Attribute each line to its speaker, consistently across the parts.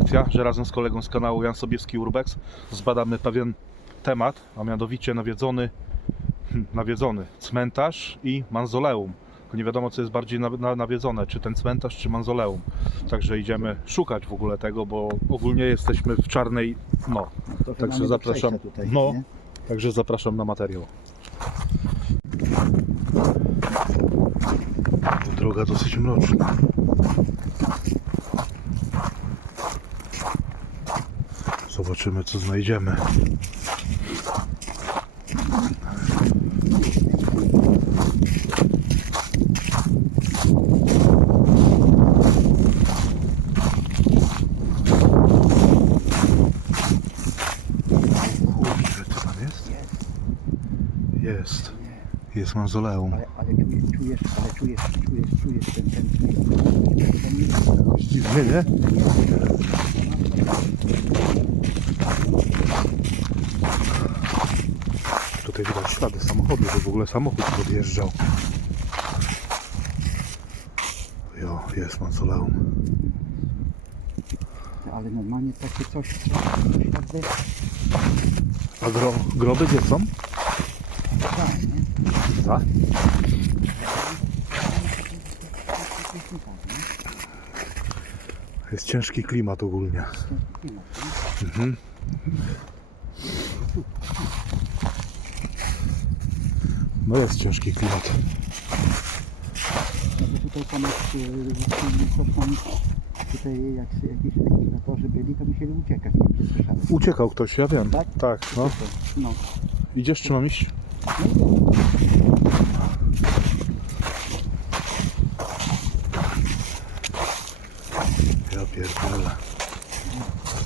Speaker 1: akcja, że razem z kolegą z kanału Jan Sobiewski Urbex zbadamy pewien temat, a mianowicie nawiedzony, hm, nawiedzony cmentarz i manzoleum. Tylko nie wiadomo, co jest bardziej na, na, nawiedzone, czy ten cmentarz, czy manzoleum. Także idziemy szukać w ogóle tego, bo ogólnie jesteśmy w czarnej, no, Także zapraszam.
Speaker 2: Tutaj,
Speaker 1: No.
Speaker 2: nie?
Speaker 1: Także zapraszam na materiał. Droga dosyć mroczna. Zobaczymy co znajdziemy. Jest? Jest. Mauzoleum.
Speaker 2: Ale, ale czujesz, ale czujesz, czujesz, czujesz ten, ten, ten,
Speaker 1: Dziwnie, nie? Tutaj widać ślady samochodu, że w ogóle samochód podjeżdżał. Jo, jest mauzoleum.
Speaker 2: ale normalnie takie coś, jakby,
Speaker 1: A gro, groby gdzie są?
Speaker 2: tak, nie?
Speaker 1: Za? Jest ciężki klimat ogólnie.
Speaker 2: Klimat, nie?
Speaker 1: Mhm. No jest ciężki klimat.
Speaker 2: Tutaj ponoć, y, cofnąć, tutaj jak jakieś likwidatorzy byli, to musieli uciekać, nie.
Speaker 1: Uciekał ktoś, ja wiem.
Speaker 2: Tak?
Speaker 1: Tak, no.
Speaker 2: No,
Speaker 1: Idziesz czy mam iść?
Speaker 2: no
Speaker 1: Ja pierdolę.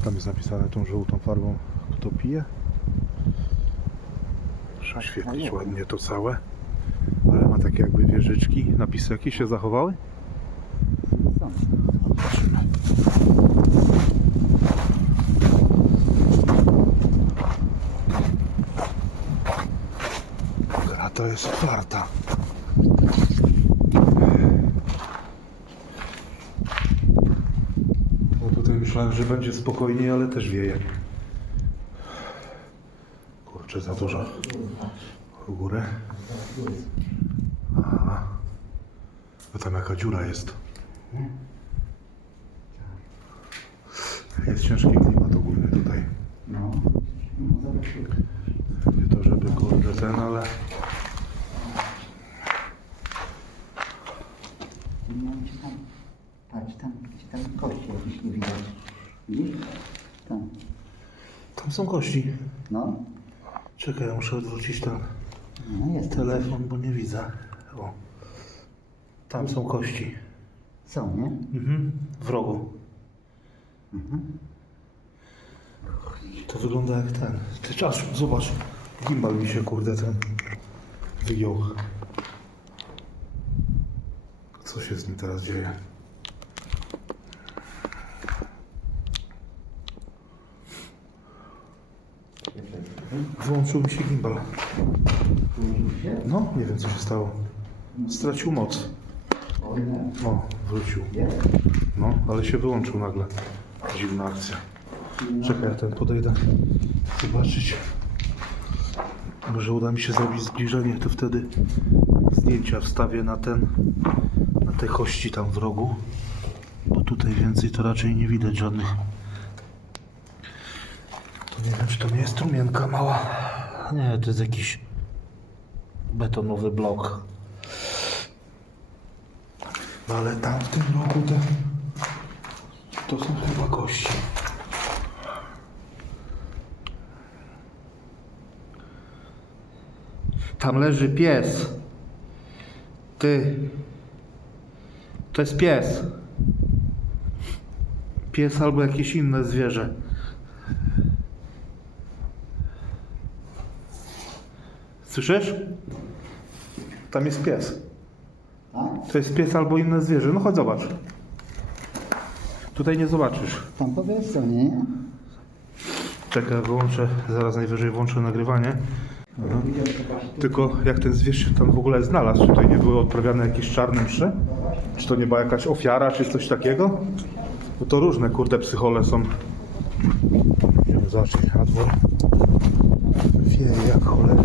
Speaker 1: Tam jest napisane tą żółtą farbą, kto pije. Muszę oświetlić ładnie to całe. Ale ma takie jakby wieżyczki. Napisy jakieś się zachowały? Zobaczymy. Grata jest otwarta. No tutaj myślałem, że będzie spokojniej, ale też wieje. Kurczę, za dużo. W górę. Aha. A tam jaka dziura jest. Jest ciężki klimat ogólnie tutaj.
Speaker 2: No, no.
Speaker 1: Nie to, żeby kurde ten, ale...
Speaker 2: Nie wiem, czy tam, patrz, tam, czy tam kości jakieś nie widać. Widzisz? Tam,
Speaker 1: Tam są kości.
Speaker 2: no,
Speaker 1: Czekaj, ja muszę odwrócić ten
Speaker 2: no
Speaker 1: telefon, bo nie widzę. O. Tam są kości.
Speaker 2: Są, nie?
Speaker 1: Mhm. W rogu. To wygląda jak ten. Ty czas, zobacz. Gimbal mi się kurde ten wygiął. Co się z nim teraz dzieje? Wyłączył mi się gimbal. No, nie wiem co się stało. Stracił moc. O, wrócił. No, ale się wyłączył nagle. Dziwna akcja. Czekaj, ja ten podejdę. Zobaczyć. Może uda mi się zrobić zbliżenie, to wtedy zdjęcia wstawię na ten, na te kości tam w rogu. Bo tutaj więcej to raczej nie widać żadnych. Nie wiem, czy to nie jest strumienka mała. Nie, to jest jakiś betonowy blok. No ale tam w tym rogu te, to są chyba kości. Tam leży pies. Ty. To jest pies. Pies albo jakieś inne zwierzę. Słyszysz? Tam jest pies.
Speaker 2: Tak?
Speaker 1: To jest pies albo inne zwierzę. No chodź zobacz. Tutaj nie zobaczysz.
Speaker 2: Tam po stronie, nie?
Speaker 1: Czekaj, wyłączę, zaraz najwyżej włączę nagrywanie.
Speaker 2: No.
Speaker 1: Tylko jak ten zwierz się tam w ogóle znalazł? Tutaj nie były odprawiane jakieś czarne msze? Czy to nie była jakaś ofiara, czy coś takiego? No to różne kurde psychole są. Zobaczyć na dwór. Wieje jak cholera.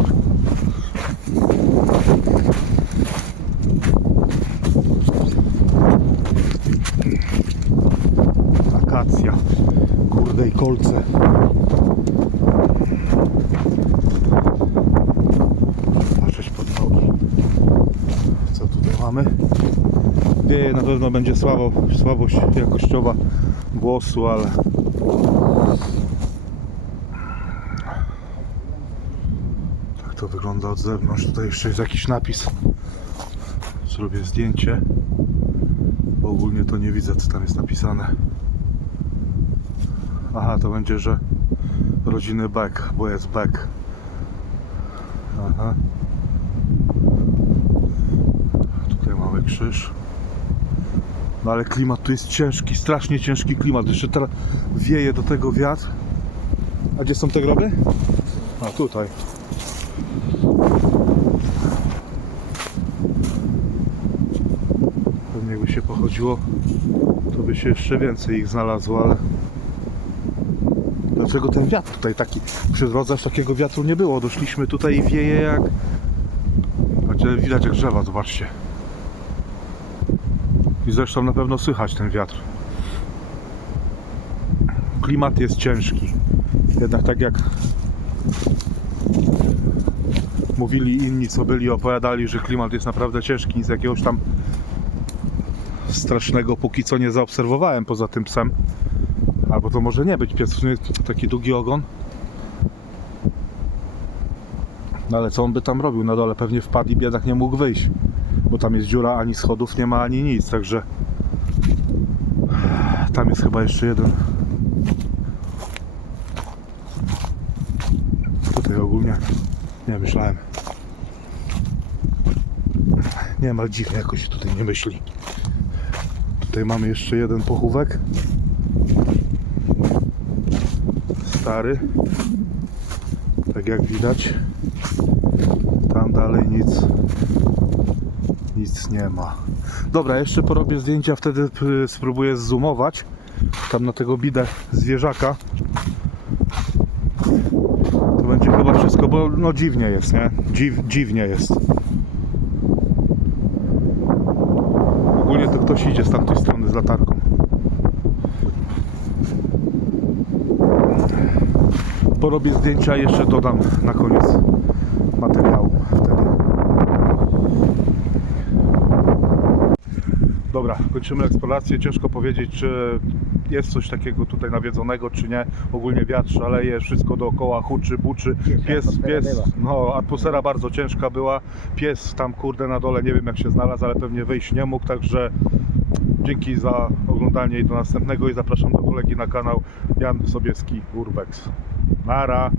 Speaker 1: Akacja. Kurde i kolce. Patrzeć pod nogi. Co tutaj mamy? Wieje na pewno będzie słabo, słabość jakościowa głosu, ale tak to wygląda od zewnątrz. Tutaj jeszcze jest jakiś napis. Zrobię zdjęcie. Bo ogólnie to nie widzę co tam jest napisane. Aha, to będzie, że rodziny Beck, bo jest Beck. Aha. Tutaj mamy krzyż. No ale klimat tu jest ciężki, strasznie ciężki klimat. Jeszcze teraz wieje do tego wiatr. A gdzie są te groby? A tutaj. Pewnie jakby się pochodziło, to by się jeszcze więcej ich znalazło, ale... Dlaczego ten wiatr tutaj taki? Przy takiego wiatru nie było. Doszliśmy tutaj i wieje jak... Znaczy, widać jak drzewa, zobaczcie. I zresztą na pewno słychać ten wiatr. Klimat jest ciężki. Jednak tak jak mówili inni, co byli, opowiadali, że klimat jest naprawdę ciężki. Nic jakiegoś tam strasznego póki co nie zaobserwowałem poza tym psem. Albo to może nie być pies, w sumie taki długi ogon. No ale co on by tam robił na dole? Pewnie wpadł i biedak nie mógł wyjść. Bo tam jest dziura, ani schodów nie ma, ani nic, także... Tam jest chyba jeszcze jeden. Tutaj ogólnie nie myślałem. Nie ma dziwnie jakoś się tutaj nie myśli. Tutaj mamy jeszcze jeden pochówek. Stary. Tak jak widać. Tam dalej nic nic nie ma. Dobra, jeszcze porobię zdjęcia, wtedy y, spróbuję zoomować tam na tego bidę zwierzaka. To będzie chyba wszystko, bo no dziwnie jest, nie? Dziw, dziwnie jest. Ogólnie to ktoś idzie z tamtej strony z latarką. Porobię zdjęcia jeszcze dodam na koniec materiału wtedy. Dobra, kończymy eksplorację. Ciężko powiedzieć, czy jest coś takiego tutaj nawiedzonego, czy nie. Ogólnie wiatr szaleje, wszystko dookoła huczy, buczy.
Speaker 2: Ciężka
Speaker 1: Pies, pies, no atmosfera bardzo ciężka była. Pies tam kurde na dole, nie wiem jak się znalazł, ale pewnie wyjść nie mógł, także dzięki za oglądanie i do następnego i zapraszam do kolegi na kanał Jan Sobieski Urbex. Nara!